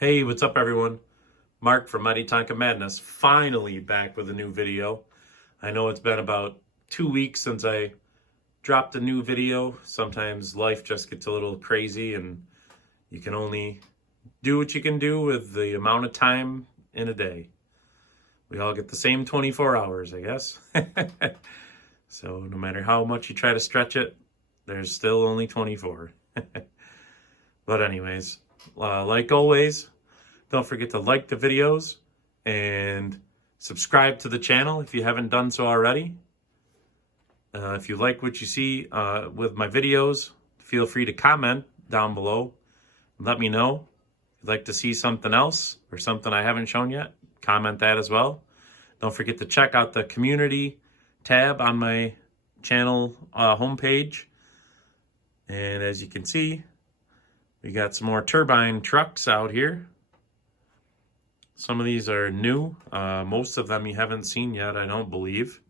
Hey, what's up everyone? Mark from Mighty Tonka Madness, finally back with a new video. I know it's been about 2 weeks since I dropped a new video. Sometimes life just gets a little crazy and you can only do what you can do with the amount of time in a day. We all get the same 24 hours, I guess. So no matter how much you try to stretch it, there's still only 24. But anyways, like always, don't forget to like the videos and subscribe to the channel if you haven't done so already. If you like what you see with my videos, feel free to comment down below. Let me know. If you'd like to see something else or something I haven't shown yet, comment that as well. Don't forget to check out the community tab on my channel homepage. And as you can see, we got some more Turbine trucks out here. Some of these are new. Most of them you haven't seen yet, I don't believe.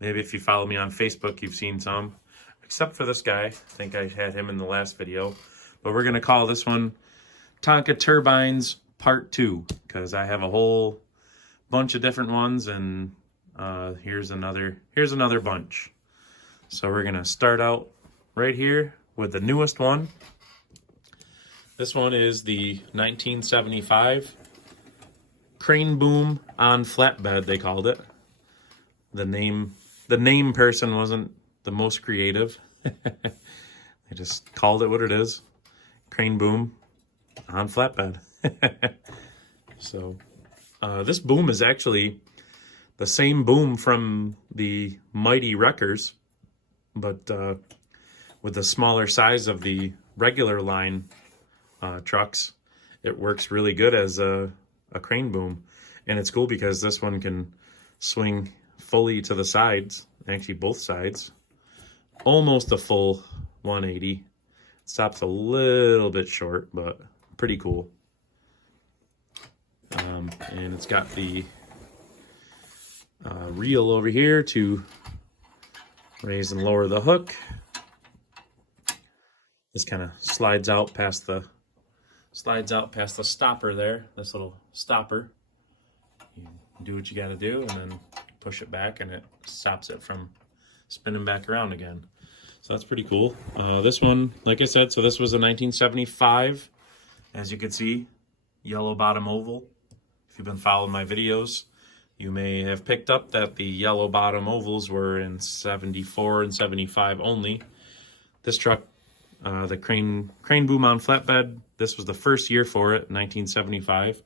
Maybe if you follow me on Facebook, you've seen some. Except for this guy. I think I had him in the last video. But we're going to call this one Tonka Turbines Part 2. Because I have a whole bunch of different ones. And here's another bunch. So we're going to start out right here with the newest one. This one is the 1975 crane boom on flatbed, they called it. The name person wasn't the most creative. They just called it what it is. Crane boom on flatbed. So this boom is actually the same boom from the Mighty Wreckers, but with the smaller size of the regular line trucks. It works really good as a crane boom, and it's cool because this one can swing fully to the sides, actually both sides, almost a full 180. Stops a little bit short, but pretty cool. And it's got the reel over here to raise and lower the hook. This kind of slides out past the stopper there, this little stopper. You do what you got to do and then push it back and it stops it from spinning back around again. So that's pretty cool. This one, like I said, so this was a 1975. As you can see, yellow bottom oval. If you've been following my videos, you may have picked up that the yellow bottom ovals were in 74 and 75 only. This truck, the crane boom on flatbed, this was the first year for it, 1975.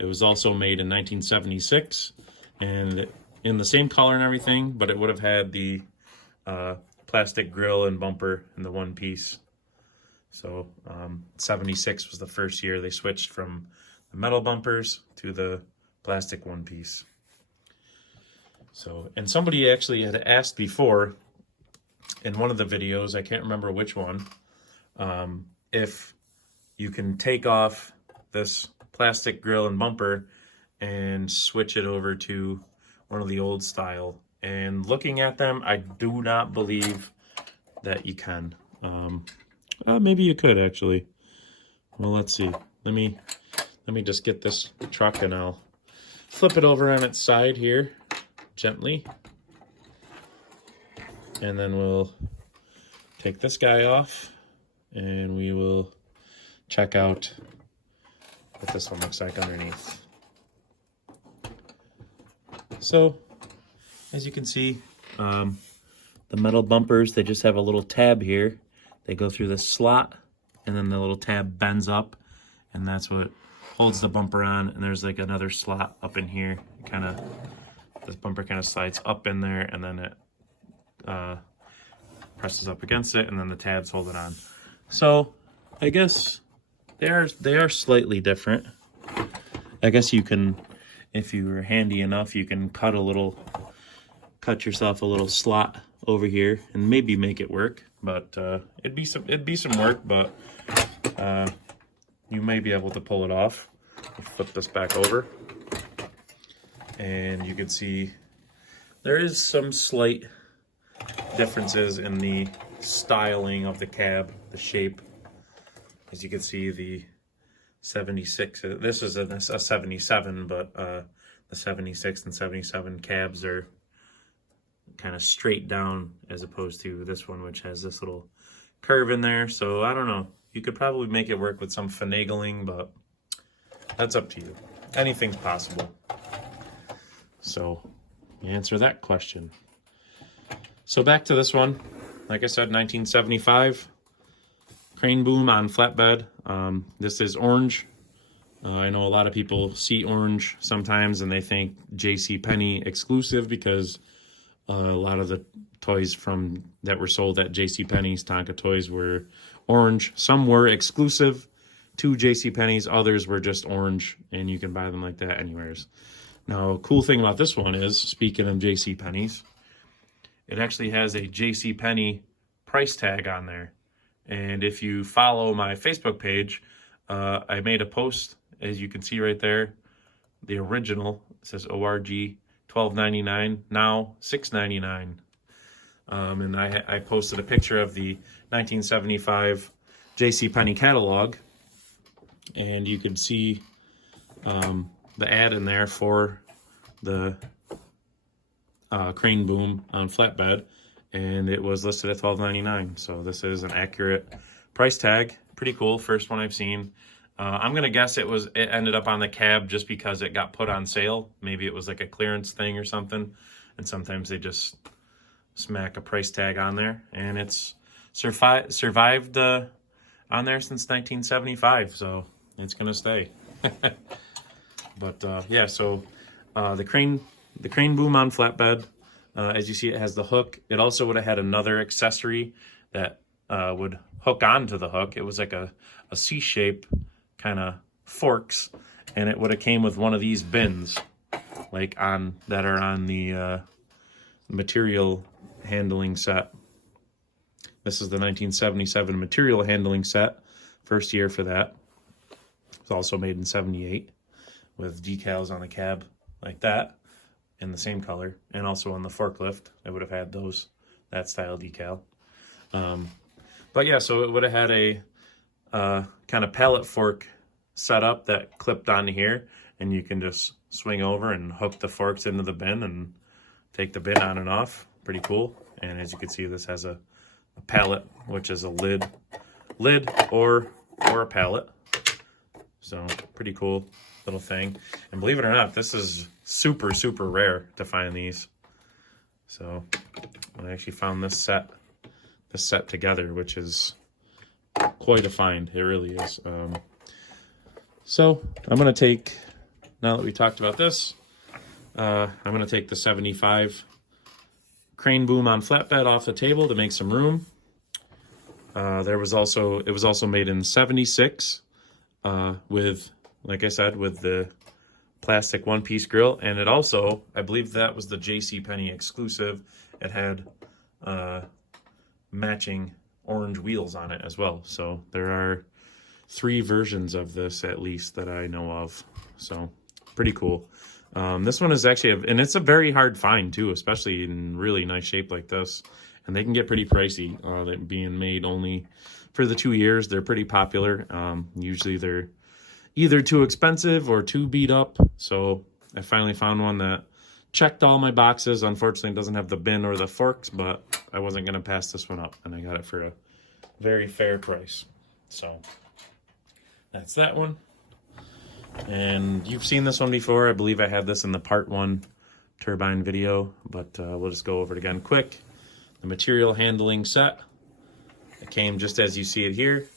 It was also made in 1976, and in the same color and everything, but it would have had the plastic grill and bumper in the one piece. So 76 was the first year they switched from the metal bumpers to the plastic one piece. So, and somebody actually had asked before in one of the videos, I can't remember which one, if you can take off this plastic grill and bumper and switch it over to one of the old style. And looking at them, I do not believe that you can. Maybe you could actually. Well, let's see. Let me just get this truck and I'll flip it over on its side here gently. And then we'll take this guy off and we will check out what this one looks like underneath. So, as you can see, the metal bumpers, they just have a little tab here. They go through this slot, and then the little tab bends up, and that's what holds the bumper on. And there's like another slot up in here. This bumper kind of slides up in there, and then it presses up against it, and then the tabs hold it on. So, I guess they are slightly different. I guess you can, if you were handy enough, you can cut yourself a little slot over here and maybe make it work. But it'd be some work, but you may be able to pull it off. I'll flip this back over, and you can see there is some slight differences in the styling of the cab, the shape. As you can see, the 76. This is a 77, but the 76 and 77 cabs are kind of straight down as opposed to this one, which has this little curve in there. So I don't know. You could probably make it work with some finagling, but that's up to you. Anything's possible. So you answer that question. So back to this one. Like I said, 1975. Crane boom on flatbed. This is orange. I know a lot of people see orange sometimes and they think JCPenney exclusive because a lot of the toys that were sold at JCPenney's Tonka toys were orange. Some were exclusive to JCPenney's, others were just orange, and you can buy them like that anywheres. Now, cool thing about this one is, speaking of JCPenney's, it actually has a JCPenney price tag on there. And if you follow my Facebook page, I made a post, as you can see right there, the original, it says ORG $12.99, now $6.99. And I posted a picture of the 1975 JCPenney catalog, and you can see the ad in there for the crane boom on flatbed, and it was listed at $12.99. So this is an accurate price tag. Pretty cool. First one I've seen. I'm gonna guess it ended up on the cab just because it got put on sale. Maybe it was like a clearance thing or something, and sometimes they just smack a price tag on there, and it's survived on there since 1975, so it's gonna stay. But yeah, so the crane boom on flatbed, as you see, it has the hook. It also would have had another accessory that would hook onto the hook. It was like a C-shape kind of forks, and it would have came with one of these bins, like that are on the material handling set. This is the 1977 material handling set, first year for that. It's also made in 78 with decals on the cab like that in the same color, and also on the forklift it would have had that style decal. But yeah, so it would have had a kind of pallet fork setup that clipped onto here, and you can just swing over and hook the forks into the bin and take the bin on and off. Pretty cool. And as you can see, this has a pallet, which is a lid or a pallet. So pretty cool little thing. And believe it or not, this is super, super rare to find these. So I actually found this set together, which is quite a find. It really is. So I'm going to take, now that we talked about this, I'm going to take the 75 crane boom on flatbed off the table to make some room. It was also made in 76 with, like I said, with the plastic one-piece grill, and it also, I believe that was the JCPenney exclusive. It had matching orange wheels on it as well. So there are 3 versions of this at least that I know of. So pretty cool. This one is actually, and it's a very hard find too, especially in really nice shape like this. And they can get pretty pricey. They're being made only for the 2 years. They're pretty popular. Usually they're either too expensive or too beat up. So I finally found one that checked all my boxes. Unfortunately, it doesn't have the bin or the forks, but I wasn't going to pass this one up, and I got it for a very fair price. So that's that one. And you've seen this one before. I believe I had this in the part 1 turbine video, but we'll just go over it again quick. The material handling set. It came just as you see it here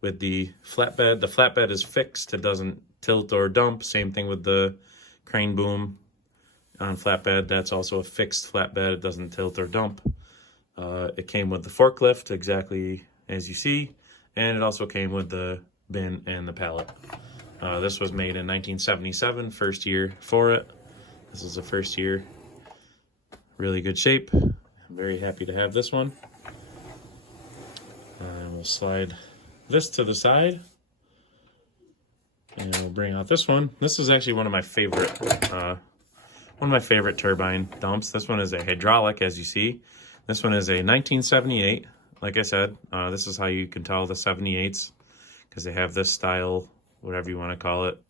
with the flatbed. The flatbed is fixed. It doesn't tilt or dump. Same thing with the crane boom on flatbed. That's also a fixed flatbed. It doesn't tilt or dump. It came with the forklift exactly as you see, and it also came with the bin and the pallet. This was made in 1977, first year for it. This is the first year. Really good shape. I'm very happy to have this one. We'll slide this to the side, and we'll bring out this one. This is actually one of my favorite turbine dumps. This one is a hydraulic, as you see. This one is a 1978. Like I said, this is how you can tell the 78s, because they have this style whatever you want to call it,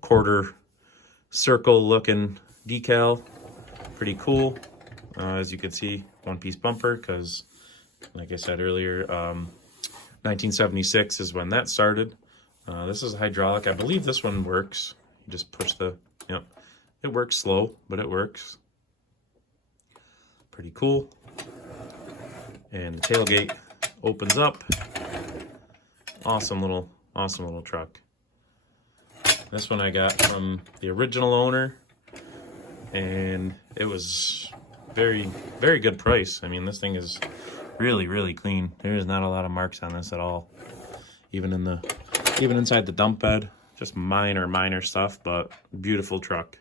quarter circle looking decal. Pretty cool. As you can see, one-piece bumper, because like I said earlier, 1976 is when that started. This is hydraulic. I believe this one works. You just push the, it works slow, but it works. Pretty cool. And the tailgate opens up. Awesome little truck. This one I got from the original owner, and it was very, very good price. I mean, this thing is really, really clean. There is not a lot of marks on this at all. Even inside the dump bed, just minor stuff, but beautiful truck.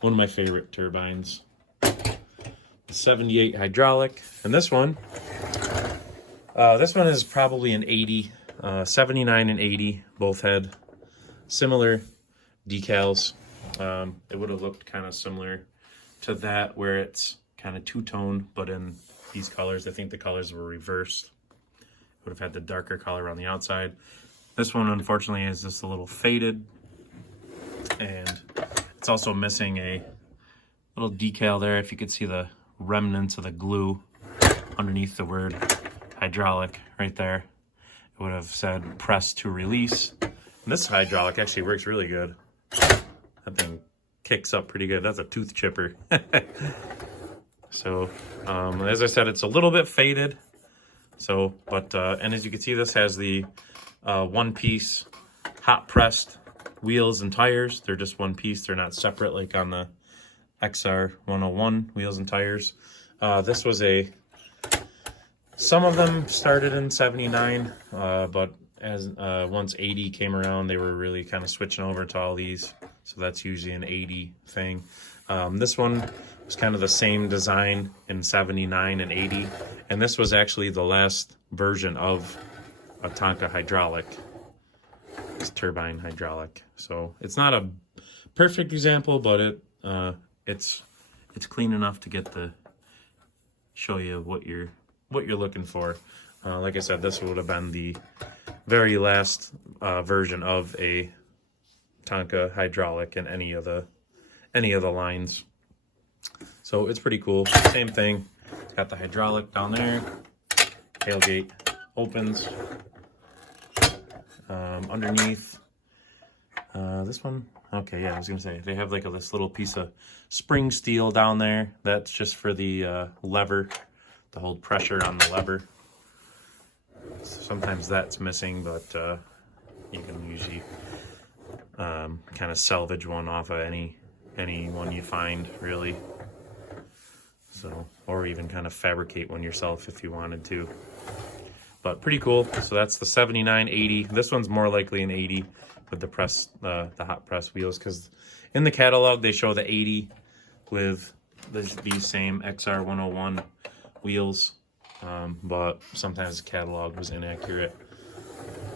One of my favorite turbines. 78 hydraulic, and this one is probably an 80. 79 and 80 both had similar decals. It would have looked kind of similar to that, where it's kind of two-tone, but in these colors. I think the colors were reversed. Would have had the darker color on the outside. This one, unfortunately, is just a little faded, and it's also missing a little decal there. If you could see the remnants of the glue underneath the word hydraulic right there, it would have said press to release. And this hydraulic actually works really good. That thing kicks up pretty good. That's a tooth chipper. So, as I said, it's a little bit faded. So, but, and as you can see, this has the one-piece hot pressed wheels and tires. They're just one piece. They're not separate like on the XR 101 wheels and tires. This was some of them started in 79, but as once 80 came around, they were really kind of switching over to all these. So that's usually an 80 thing. This one was kind of the same design in 79 and 80. And this was actually the last version of a Tonka hydraulic. It's turbine hydraulic. So it's not a perfect example, but it's clean enough to get the show you what you're looking for. Like I said, this would have been the very last version of a Tonka hydraulic in any of the lines. So it's pretty cool. Same thing. It's got the hydraulic down there. Tailgate opens. Underneath this one. Okay, yeah, I was gonna say they have like this little piece of spring steel down there. That's just for the lever, to hold pressure on the lever. Sometimes that's missing, but you can usually kind of salvage one off of any one you find, really. So, or even kind of fabricate one yourself if you wanted to. But pretty cool. So that's the 79, 80. This one's more likely an 80 with the hot press wheels, because in the catalog they show the 80 with these same XR 101 wheels. But sometimes the catalog was inaccurate,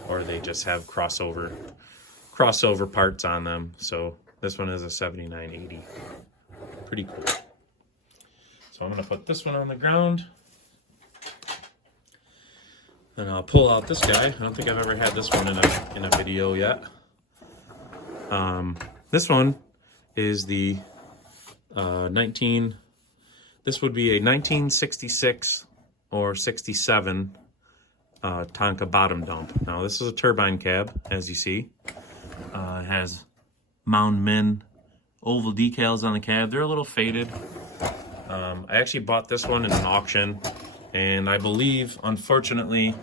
or they just have crossover parts on them. So this one is a 7980. Pretty cool. So I'm gonna put this one on the ground, and I'll pull out this guy. I don't think I've ever had this one in a video yet. This one is the this would be a 1966 or 67 Tonka bottom dump. Now this is a turbine cab, as you see. It has Mound Min oval decals on the cab. They're a little faded. I actually bought this one in an auction, and I believe, unfortunately,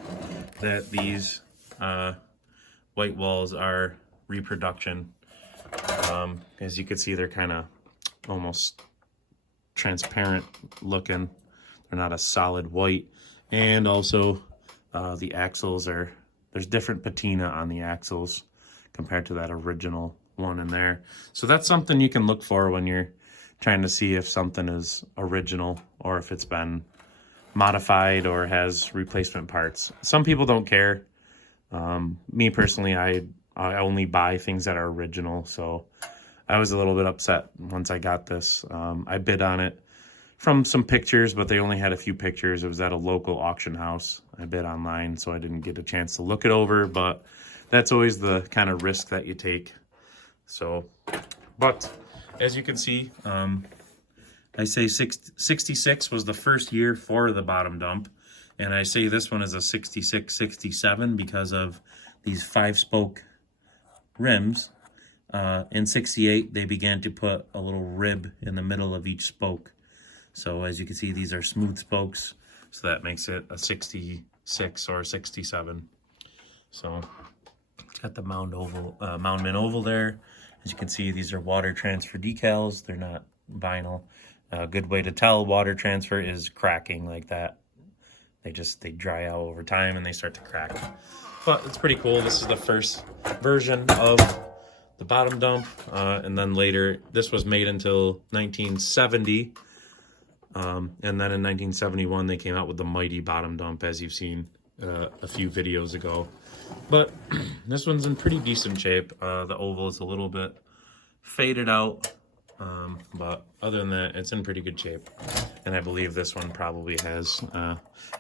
that these white walls are reproduction. As you can see, they're kind of almost transparent looking. They're not a solid white. And also the axles there's different patina on the axles compared to that original one in there. So that's something you can look for when you're trying to see if something is original or if it's been modified or has replacement parts. Some people don't care. Me personally, I only buy things that are original. So I was a little bit upset once I got this. I bid on it from some pictures, but they only had a few pictures. It was at a local auction house. I bid online, so I didn't get a chance to look it over, but that's always the kind of risk that you take. So, but as you can see, I say 66 was the first year for the bottom dump. And I say this one is a 66, 67 because of these 5-spoke rims. In 68, they began to put a little rib in the middle of each spoke. So as you can see, these are smooth spokes. So that makes it a 66 or 67. So it's got the Moundman oval there. As you can see, these are water transfer decals. They're not vinyl. A good way to tell water transfer is cracking like that. They dry out over time and they start to crack. But it's pretty cool. This is the first version of the bottom dump. And then later, this was made until 1970. And then in 1971, they came out with the mighty bottom dump, as you've seen a few videos ago. But this one's in pretty decent shape. The oval is a little bit faded out. But other than that, it's in pretty good shape. And I believe this one probably has,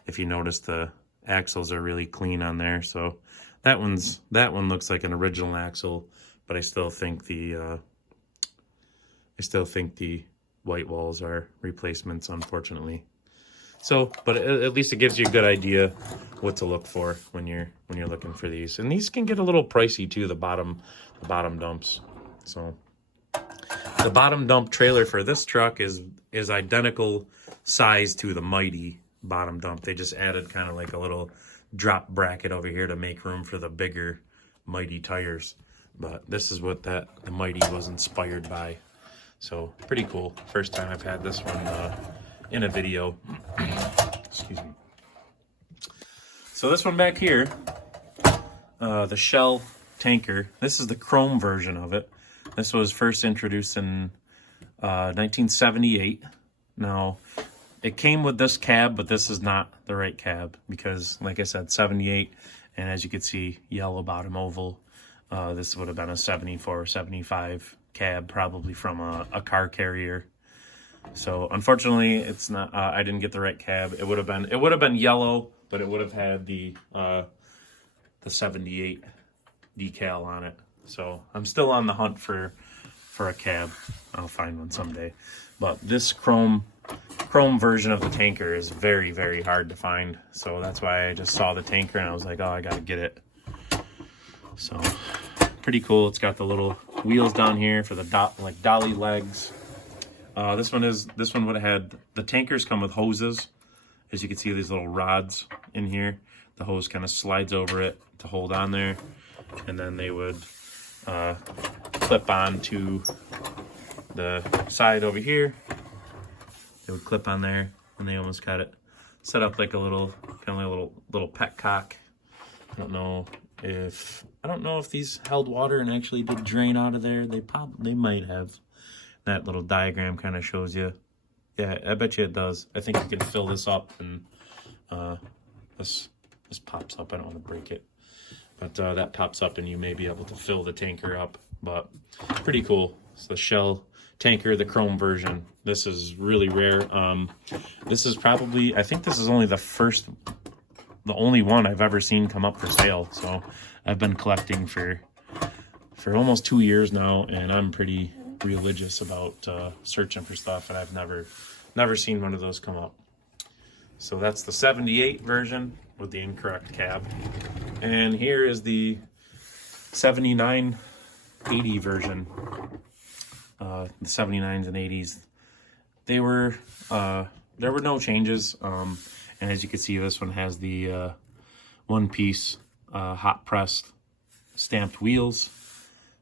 if you notice, the axles are really clean on there. So that one looks like an original axle, but I still think the white walls are replacements, unfortunately. So, but at least it gives you a good idea what to look for when you're looking for these. And these can get a little pricey too, the bottom dumps. So the bottom dump trailer for this truck is identical size to the mighty bottom dump. They just added kind of like a little drop bracket over here to make room for the bigger mighty tires. But this is what the mighty was inspired by. So pretty cool. First time I've had this one in a video. Excuse me. So this one back here, the Shell tanker. This is the chrome version of it. This was first introduced in 1978. Now, it came with this cab, but this is not the right cab because, like I said, 78, and as you can see, yellow bottom oval. This would have been a 74 or 75 cab, probably from a car carrier. So, unfortunately, it's not. I didn't get the right cab. It would have been yellow, but it would have had the 78 decal on it. So I'm still on the hunt for a cab. I'll find one someday. But this chrome version of the tanker is very, very hard to find. So that's why I just saw the tanker and I was like, oh, I gotta get it. So pretty cool. It's got the little wheels down here for the dolly legs. This one would have had, the tankers come with hoses. As you can see, these little rods in here. The hose kind of slides over it to hold on there. And then they would clip on to the side over here. They would clip on there, and they almost got it set up like a little, kind of like a little petcock. I don't know if these held water and actually did drain out of there. They might have. That little diagram kind of shows you. Yeah, I bet you it does. I think you can fill this up, and this pops up. I don't want to break it. But that pops up and you may be able to fill the tanker up. But pretty cool. It's the Shell tanker, the chrome version. This is really rare. This is probably, I think this is only the only one I've ever seen come up for sale. So I've been collecting for almost 2 years now, and I'm pretty religious about searching for stuff, and I've never seen one of those come up. So that's the 78 version with the incorrect cab. And here is the 79, 80 version. The 79s and 80s. There were no changes. And as you can see, this one has the one-piece hot pressed stamped wheels.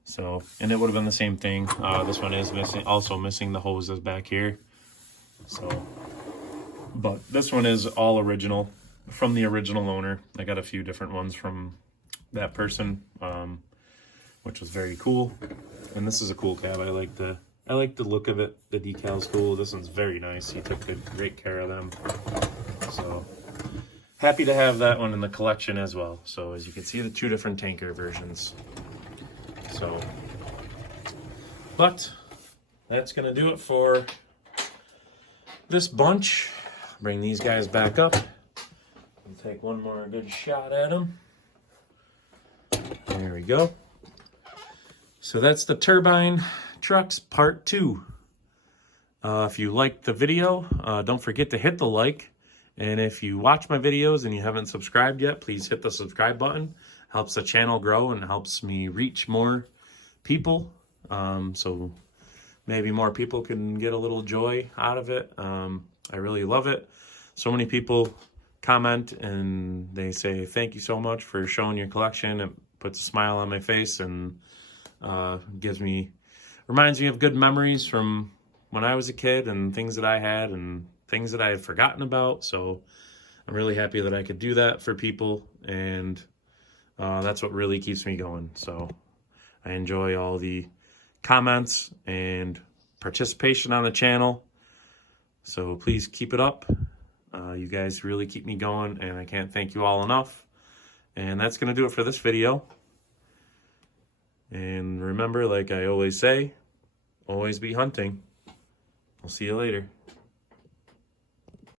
So, and it would have been the same thing. This one is missing the hoses back here. So, but this one is all original, from the original owner. I got a few different ones from that person, which was very cool. And this is a cool cab. I like the look of it. The decal's cool. This one's very nice. He took great care of them. So happy to have that one in the collection as well. So as you can see, the two different tanker versions. So, but that's gonna do it for this bunch. Bring these guys back up and take one more good shot at them. go. So that's the Turbine trucks part 2. If you liked the video, don't forget to hit the like. And if you watch my videos and you haven't subscribed yet, please hit the subscribe button. Helps the channel grow and helps me reach more people. So maybe more people can get a little joy out of it. I really love it. So many people comment and they say, thank you so much for showing your collection. It puts a smile on my face and reminds me of good memories from when I was a kid and things that I had and things that I had forgotten about. So I'm really happy that I could do that for people, and that's what really keeps me going. So I enjoy all the comments and participation on the channel. So please keep it up. You guys really keep me going, and I can't thank you all enough. And that's going to do it for this video. And remember, like I always say, always be hunting. I'll see you later.